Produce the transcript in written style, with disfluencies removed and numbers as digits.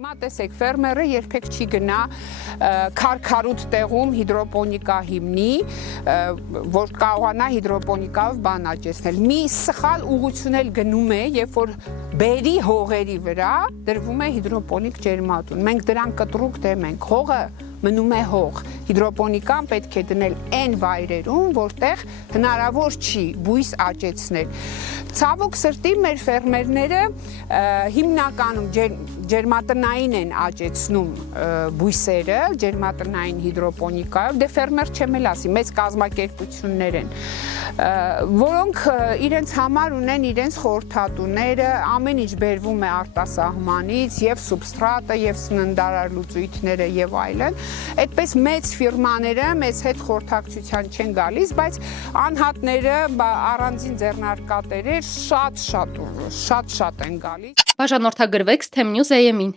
Հիմա տեսեք, ֆերմերը երբեք չի գնա քարքարուտ տեղում հիդրոպոնիկա հիմնի, որ կարողանա հիդրոպոնիկայով բան աճեցնել։ Մի սխալ ուղղություն էլ գնում է, երբ որ բերի հողերի վրա դրվում է հիդրոպոնիկ ջերմատուն։ Մենք դրան կտրուկ դեմ ենք, հողը մնում է հող։ Հիդրոպոնիկան պետք է դնել այն վայրերում, որտեղ հնարավոր չի բույս աճեցնել։ Ցավոք սրտի մեր ֆերմերները հիմնականում ջերմատնային են աճեցնում բույսերը, ջերմատնային հիդրոպոնիկայով, դե ֆերմեր չեմ էլ ասի, մեծ կազմակերպություններ են, որոնք իրենց համար ունեն իրենց խորհրդատուները, ամեն ինչ բերվում է արտասահմանից, եւ սուբստրատը, եւ սննդարար լուծույթները եւ այլն։ Այդպես մեծ ֆիրմաները մեզ հետ խորհրդակցության չեն գալիս, բայց անհատները, առանձին ձեռնարկատերեր շատ են գալիս։ Բաժանորդագրվեք STEM News AM-ին։